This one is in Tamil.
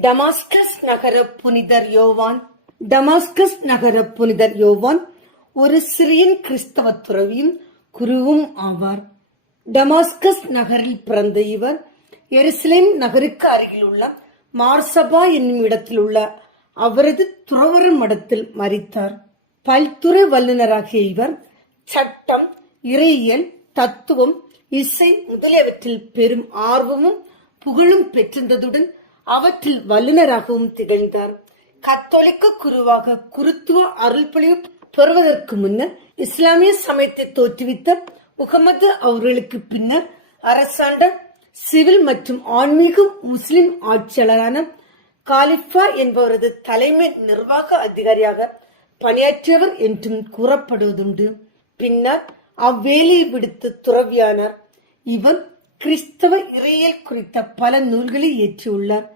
டமாஸ்கஸ் நகர புனிதர் யோவான் டமாஸ்கஸ் நகர புனிதர் யோவான் ஒரு சிறியன் கிறிஸ்தவ துறவியும் குருவும் ஆவார். டமாஸ்கஸ் நகரில் பிறந்த இவர் எருசலேம் நகருக்கு அருகில் உள்ள மார்சபா என்னும் இடத்தில் உள்ள அவரது துறவர மடத்தில் மரித்தார். பல்துறை வல்லுநராகிய இவர் சட்டம் இறையியல் தத்துவம் இசை முதலியவற்றில் பெரும் ஆர்வமும் புகழும் பெற்றிருந்ததுடன் அவற்றில் வல்லுநராகவும் திகழ்ந்தார். கத்தோலிக்க குருவாக குருத்துவ அருள்பொழிவு பெறுவதற்கு முன்னர் இஸ்லாமிய சமயத்தை தோற்றுவித்த முகமது அவர்களுக்கு பின்னர் அரசாண்ட சிவில் மற்றும் ஆன்மீக முஸ்லிம் ஆட்சியாளரான காலிஃபா என்பவரது தலைமை நிர்வாக அதிகாரியாக பணியாற்றியவர் என்றும் கூறப்படுவதுண்டு. பின்னர் அவ்வேலையை விடுத்து துறவியானார். இவர் கிறிஸ்தவ இறையியல் குறித்த பல நூல்களை இயற்றியுள்ளார்